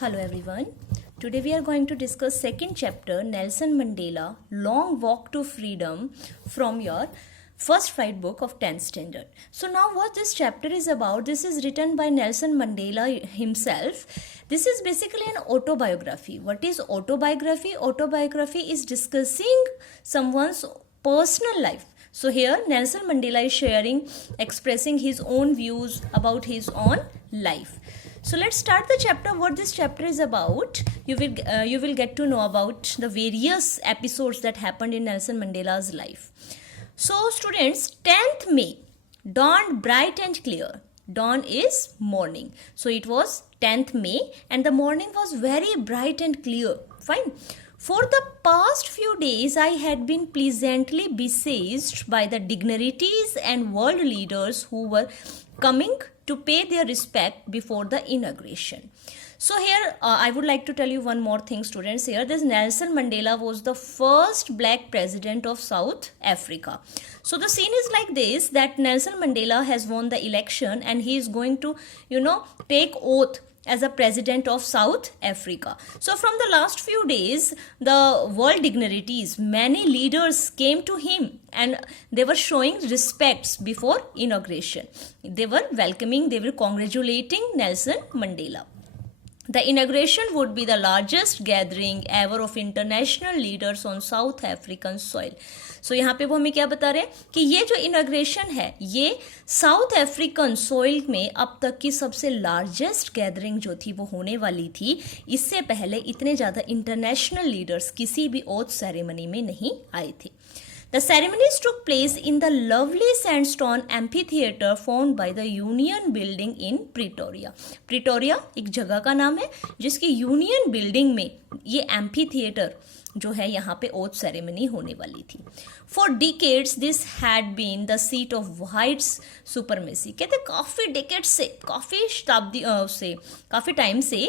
Hello everyone. Today we are going to discuss second chapter Nelson Mandela Long Walk to Freedom from your first flight book of 10th standard. So now what this chapter is about, this is written by Nelson Mandela himself. This is basically an autobiography. What is autobiography? Autobiography is discussing someone's personal life. So here Nelson Mandela is expressing his own views about his own life. So let's start the chapter. What this chapter is about, you will get to know about the various episodes that happened in Nelson Mandela's life. So students, 10th May dawned bright and clear. Dawn is morning. So it was 10th May and the morning was very bright and clear. Fine. For the past few days, I had been pleasantly besieged by the dignitaries and world leaders who were coming to pay their respect before the inauguration. So here I would like to tell you one more thing, students. Here this Nelson Mandela was the first black president of South Africa. So the scene is like this, that Nelson Mandela has won the election and he is going to take oath as a president of South Africa. So from the last few days, the world dignitaries, many leaders came to him and they were showing respects before inauguration. They were welcoming, they were congratulating Nelson Mandela. The inauguration would be the largest gathering ever of international leaders on South African soil. So यहाँ पे वो हमें क्या बता रहे हैं कि ये जो इनॉग्रेशन है ये साउथ अफ्रीकन सॉइल में अब तक की सबसे लार्जेस्ट गैदरिंग जो थी वो होने वाली थी. इससे पहले इतने ज़्यादा इंटरनेशनल लीडर्स किसी भी ओथ सेरेमनी में नहीं आए थे. The ceremonies took place in the lovely sandstone amphitheater found by the Union Building in Pretoria. Pretoria एक जगह का नाम है जिसकी यूनियन बिल्डिंग में ये एम्फीथिएटर जो है यहाँ पे ओथ सेरेमनी होने वाली थी. For decades this had been the seat of white supremacy. कहते काफी डिकेड्स से, काफी शताब्दी से, काफी टाइम से,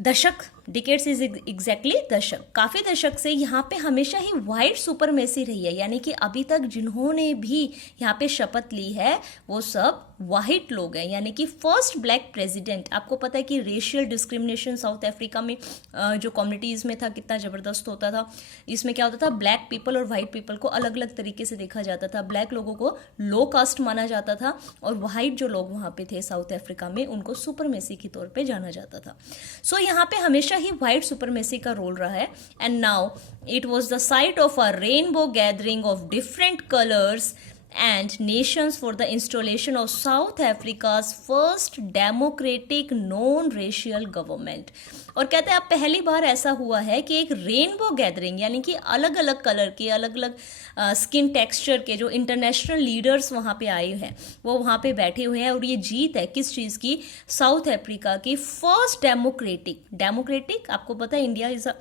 दशक, डिकेड्स इज एग्जैक्टली दशक, काफ़ी दशक से यहाँ पे हमेशा ही वाइट सुपरमेसी रही है. यानी कि अभी तक जिन्होंने भी यहाँ पे शपथ ली है वो सब वाइट लोग हैं. यानी कि फर्स्ट ब्लैक प्रेसिडेंट. आपको पता है कि रेशियल डिस्क्रिमिनेशन साउथ अफ्रीका में जो कम्युनिटीज़ में था कितना ज़बरदस्त होता था. इसमें क्या होता था, ब्लैक पीपल और वाइट पीपल को अलग अलग तरीके से देखा जाता था. ब्लैक लोगों को लो कास्ट माना जाता था और वाइट जो लोग वहाँ पे थे साउथ अफ्रीका में उनको सुपरमेसी के तौर पे जाना जाता था. सो यहाँ पे हमेशा ही व्हाइट सुपरमेसी का रोल रहा है. And now it was the site of a rainbow gathering of different colours and nations for the installation of South Africa's first democratic non-racial government. और कहते हैं अब पहली बार ऐसा हुआ है कि एक रेनबो गैदरिंग यानी कि अलग अलग कलर के, अलग अलग स्किन टेक्सचर के जो इंटरनेशनल लीडर्स वहाँ पे आए हैं वो वहाँ पे बैठे हुए हैं. और ये जीत है किस चीज़ की, साउथ अफ्रीका की फर्स्ट डेमोक्रेटिक. आपको पता है India is a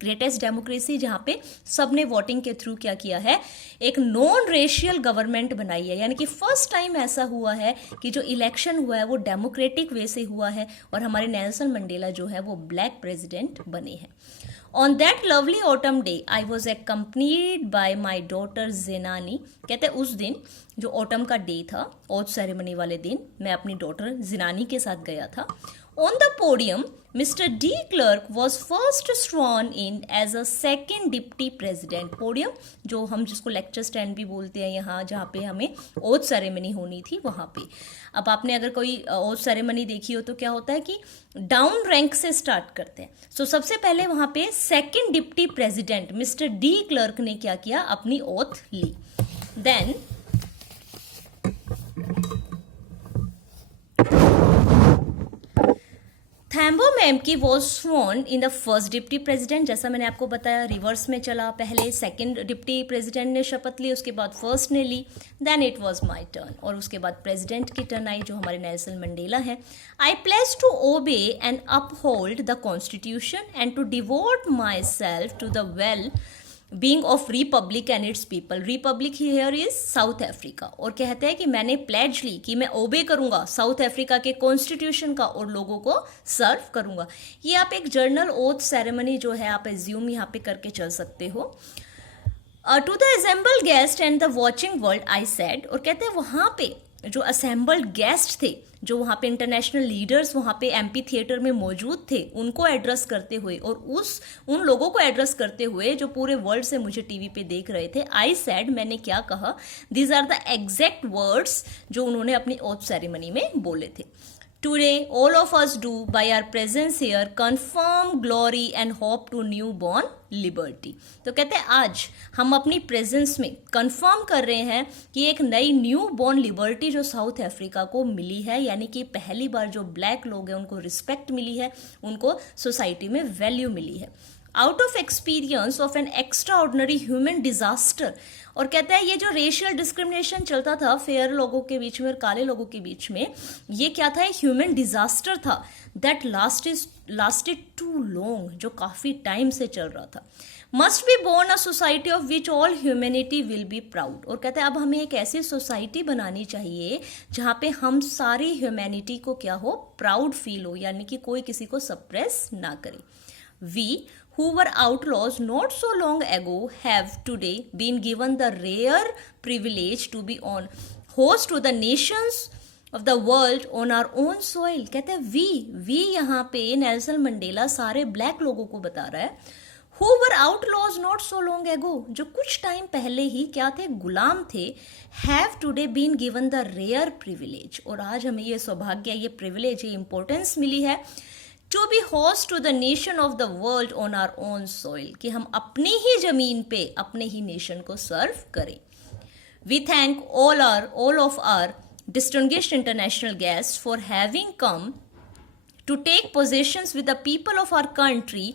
greatest democracy जहाँ पे सबने वोटिंग के थ्रू क्या किया है, एक नॉन रेशियल गवर्नमेंट बनाई है. यानी कि फर्स्ट टाइम ऐसा हुआ है कि जो इलेक्शन हुआ है वो डेमोक्रेटिक वे से हुआ है और हमारे नेल्सन मंडेला जो है वो ब्लैक प्रेसिडेंट बने हैं. On that lovely autumn day, I was accompanied by my daughter Zinani. कहते उस दिन जो ऑटम का डे था, ओथ सेरेमनी वाले दिन, मैं अपनी डॉटर जिनानी के साथ गया था. On the podium, Mr. D. Clerk was first sworn in as a second deputy president. Podium जो हम जिसको लेक्चर स्टैंड भी बोलते हैं यहाँ जहाँ पे हमें ओथ सेरेमनी होनी थी वहाँ पे. अब आपने अगर कोई ओथ सेरेमनी देखी हो तो क्या होता है कि डाउन रैंक से स्टार्ट करते हैं. सो सबसे पहले वहाँ पे second deputy president mister de Klerk ने क्या किया, अपनी ओथ ली. Then Thabo Mbeki was sworn in the first deputy president. जैसा मैंने आपको बताया रिवर्स में चला, पहले सेकंड डिप्टी प्रेसिडेंट ने शपथ ली, उसके बाद फर्स्ट ने ली. Then it was my turn और उसके बाद प्रेसिडेंट की टर्न आई जो हमारे नेल्सन मंडेला है. I pledge to obey and uphold the constitution and to devote my self to the well being of republic and its people. Republic here is South Africa. और कहते हैं कि मैंने pledge ली कि मैं ओबे करूंगा साउथ अफ्रीका के कॉन्स्टिट्यूशन का और लोगों को सर्व करूंगा. ये आप एक जर्नल ओथ सेरेमनी जो है आप एज्यूम यहाँ पे करके चल सकते हो. To the assemble guest and the watching world I said. और कहते हैं वहाँ पे जो असेंबल्ड गेस्ट थे, जो वहाँ पे इंटरनेशनल लीडर्स वहाँ पे एम्पी थिएटर में मौजूद थे, उनको एड्रेस करते हुए और उन लोगों को एड्रेस करते हुए जो पूरे वर्ल्ड से मुझे टीवी पे देख रहे थे, आई सेड, मैंने क्या कहा, these are the exact words जो उन्होंने अपनी ओथ सेरेमनी में बोले थे. Today, all of us do, by our presence here, confirm glory and hope to newborn liberty. तो कहते हैं आज हम अपनी प्रेजेंस में कंफर्म कर रहे हैं कि एक नई न्यू बॉर्न लिबर्टी जो साउथ अफ्रीका को मिली है, यानी कि पहली बार जो ब्लैक लोग हैं उनको रिस्पेक्ट मिली है, उनको सोसाइटी में वैल्यू मिली है. Out of experience of an extra ordinary human disaster. और कहता है ये जो रेशियल डिस्क्रिमिनेशन चलता था फेयर लोगों के बीच में और काले लोगों के बीच में, ये क्या था, एक ह्यूमन डिजास्टर था दैट लास्टेड टू लॉन्ग, जो काफी टाइम से चल रहा था. Must be born a society of which all humanity will be proud. और कहते हैं अब हमें एक ऐसी सोसाइटी बनानी चाहिए जहां पे हम सारी ह्यूमैनिटी को क्या हो, प्राउड फील हो, यानी कि कोई किसी को सप्रेस ना करे. We who were outlaws not so long ago have today been given the rare privilege to be on host to the nations of the world on our own soil. कहते हैं we यहाँ पे Nelson Mandela सारे black लोगों को बता रहा है, who were outlaws not so long ago, जो कुछ टाइम पहले ही क्या थे, गुलाम थे, have today been given the rare privilege. और आज हमें ये सौभाग्य, ये प्रिविलेज, ये इंपॉर्टेंस मिली है to be host to the nation of the world on our own soil, कि हम अपनी ही जमीन पे अपने ही नेशन को सर्व करें. We thank all of our distinguished international guests for having come to take possessions with the people of our country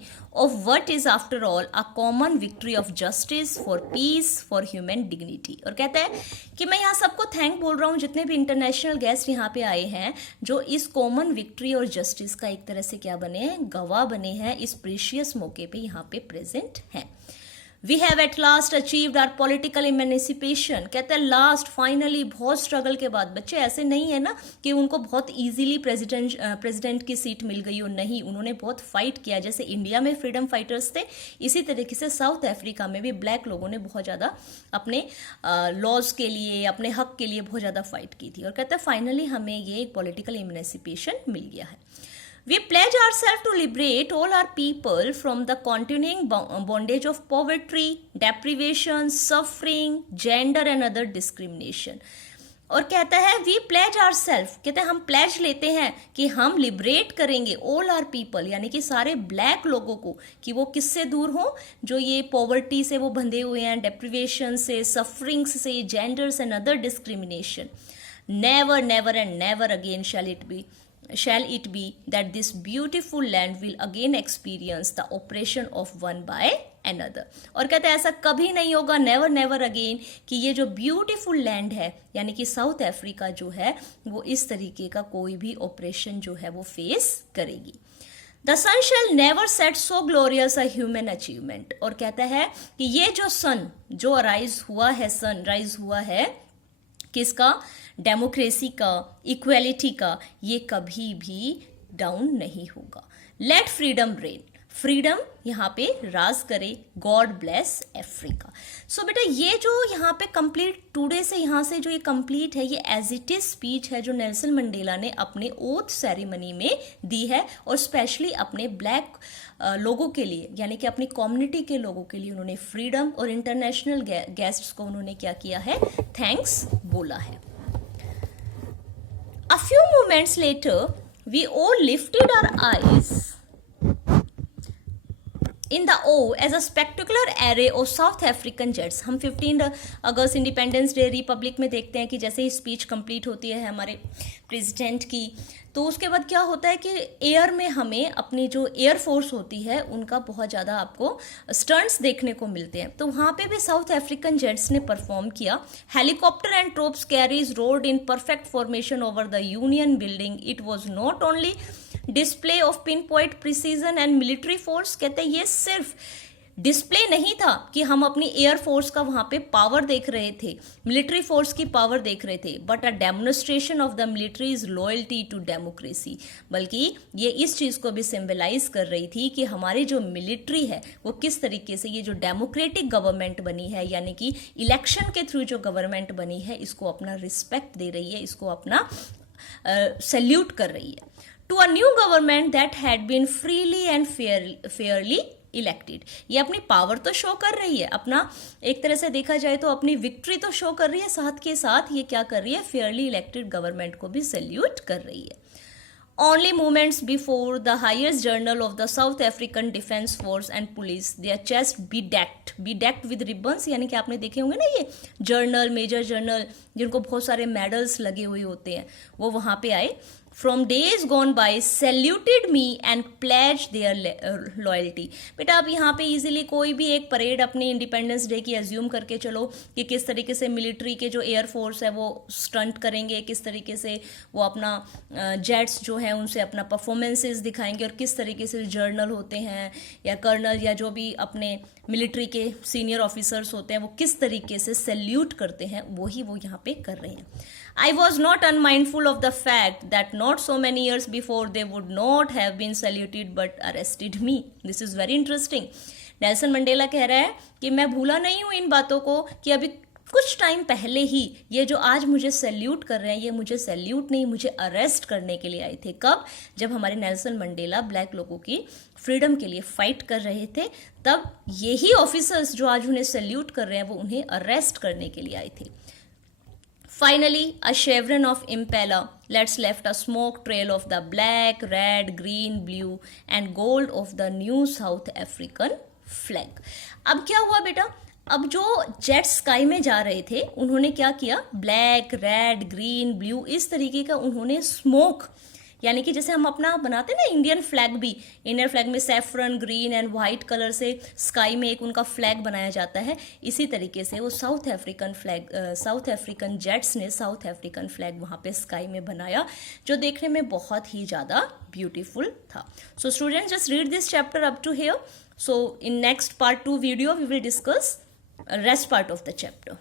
of what is after all a common victory of justice, for peace, for human dignity. और कहता है कि मैं यहाँ सबको thank बोल रहा हूँ जितने भी इंटरनेशनल गेस्ट यहाँ पे आए हैं, जो इस कॉमन विक्ट्री और जस्टिस का एक तरह से क्या बने हैं, गवाह बने हैं, इस प्रीशियस मौके पे यहाँ पे प्रेजेंट हैं. We have at last achieved our political emancipation. कहते हैं लास्ट, फाइनली, बहुत स्ट्रगल के बाद. बच्चे ऐसे नहीं है ना कि उनको बहुत इजीली प्रेसिडेंट की सीट मिल गई हो, नहीं, उन्होंने बहुत फाइट किया. जैसे इंडिया में फ्रीडम फाइटर्स थे, इसी तरीके से साउथ अफ्रीका में भी ब्लैक लोगों ने बहुत ज़्यादा अपने लॉज के लिए, अपने हक के लिए बहुत ज़्यादा फाइट की थी. और कहते हैं फाइनली हमें ये एक पॉलिटिकल इमेंसिपेशन मिल गया है. We pledge ourselves to liberate all our people from the continuing bondage of poverty, deprivation, suffering, gender and other discrimination. और कहता है we pledge ourselves, कहते हैं हम प्लेज लेते हैं कि हम लिबरेट करेंगे all our people, यानी कि सारे ब्लैक लोगों को, कि वो किससे दूर हो, जो ये पॉवर्टी से वो बंधे हुए हैं, डेप्रिवेशन से, सफरिंग्स से, genders and other discrimination. Never, never and never again shall it be that this beautiful land will again experience the oppression of one by another. और कहते हैं ऐसा कभी नहीं होगा, never never again, कि ये जो ब्यूटीफुल लैंड है, यानी कि साउथ अफ्रीका जो है, वो इस तरीके का कोई भी ऑपरेशन जो है वो फेस करेगी. The sun shall never set so glorious a human achievement. और कहता है कि ये जो सन जो राइज हुआ है किसका, डेमोक्रेसी का, इक्वेलिटी का, ये कभी भी डाउन नहीं होगा. लेट फ्रीडम रेन, फ्रीडम यहाँ पे राज करे. God bless Africa. सो बेटा ये जो यहाँ पे कंप्लीट टुडे से यहाँ से जो ये कंप्लीट है, ये एज इट इज स्पीच है जो नेल्सन मंडेला ने अपने ओथ सेरेमनी में दी है, और स्पेशली अपने ब्लैक लोगों के लिए, यानी कि अपनी कम्युनिटी के लोगों के लिए उन्होंने फ्रीडम और इंटरनेशनल गेस्ट्स को उन्होंने क्या किया है, थैंक्स बोला है. A few moments later, we all lifted our eyes in the awe as a spectacular array of South African jets. हम 15 अगस्त इंडिपेंडेंस डे रिपब्लिक में देखते हैं कि जैसे ही स्पीच कंप्लीट होती है हमारे प्रेसिडेंट की, तो उसके बाद क्या होता है कि एयर में हमें अपनी जो एयर फोर्स होती है उनका बहुत ज़्यादा आपको स्टंट्स देखने को मिलते हैं. तो वहाँ पे भी साउथ अफ्रीकन जेट्स ने परफॉर्म किया. Helicopter and tropes carries road in perfect formation over the union building. It was not only display of pin point precision and military force. कहते हैं ये सिर्फ डिस्प्ले नहीं था कि हम अपनी एयर फोर्स का वहां पे पावर देख रहे थे, मिलिट्री फोर्स की पावर देख रहे थे, but a demonstration of the military is loyalty to democracy, बल्कि ये इस चीज को भी सिंबलाइज कर रही थी कि हमारी जो मिलिट्री है वो किस तरीके से ये जो डेमोक्रेटिक गवर्नमेंट बनी है, यानी कि इलेक्शन के थ्रू जो गवर्नमेंट बनी है, इसको अपना रिस्पेक्ट दे रही है, इसको अपना सैल्यूट कर रही है। To a new government that had been freely and fairly elected, ये अपनी पावर तो शो कर रही है, अपना एक तरह से देखा जाए तो अपनी विक्ट्री तो शो कर रही है, साथ के साथ ये क्या कर रही है, फेयरली इलेक्टेड गवर्नमेंट को भी सैल्यूट कर रही है। Only moments before the highest journal of the South African Defence Force and Police, their chest bedecked with ribbons, यानी कि आपने देखे होंगे ना ये जर्नल, मेजर जर्नल जिनको बहुत सारे मेडल्स लगे हुए होते हैं, वो वहां पे आए। From days gone by saluted me and pledged their loyalty। बेटा आप यहाँ पे इजीली कोई भी एक परेड अपनी इंडिपेंडेंस डे की एज्यूम करके चलो कि किस तरीके से मिलिट्री के जो एयर फोर्स है वो स्टंट करेंगे, किस तरीके से वो अपना जेट्स जो है उनसे अपना परफॉर्मेंसेस दिखाएंगे, और किस तरीके से जर्नल होते हैं या कर्नल या जो भी अपने मिलिट्री के सीनियर ऑफिसर्स होते हैं वो किस तरीके से सैल्यूट करते हैं, वही वो यहाँ पे कर रहे हैं। I was not unmindful of the fact that not so many years before they would not have been saluted but arrested me. This is very interesting. Nelson Mandela कह रहा है कि मैं भूला नहीं हूं इन बातों को कि अभी कुछ टाइम पहले ही ये जो आज मुझे सैल्यूट कर रहे हैं, ये मुझे सैल्यूट नहीं, मुझे अरेस्ट करने के लिए आए थे। कब? जब हमारे नेल्सन मंडेला ब्लैक लोगों की फ्रीडम के लिए फाइट कर रहे थे, तब यही ऑफिसर्स जो आज उन्हें सैल्यूट कर रहे हैं वो उन्हें अरेस्ट करने के लिए आए थे। Finally, a chevron of impala lets left a smoke trail of the black, red, green, blue and gold of the new South African flag. अब क्या हुआ बेटा? अब जो जेट स्काई में जा रहे थे उन्होंने क्या किया, ब्लैक, रेड, ग्रीन, ब्लू इस तरीके का उन्होंने स्मोक, यानी कि जैसे हम अपना बनाते हैं ना इंडियन फ्लैग भी, इंडियन फ्लैग में saffron, green and white colour से स्काई में एक उनका फ्लैग बनाया जाता है, इसी तरीके से वो साउथ अफ्रीकन जेट्स ने साउथ अफ्रीकन फ्लैग वहाँ पे स्काई में बनाया, जो देखने में बहुत ही ज़्यादा ब्यूटीफुल था। So students just read this chapter up to here. So in next part 2 video we will discuss rest part of the chapter.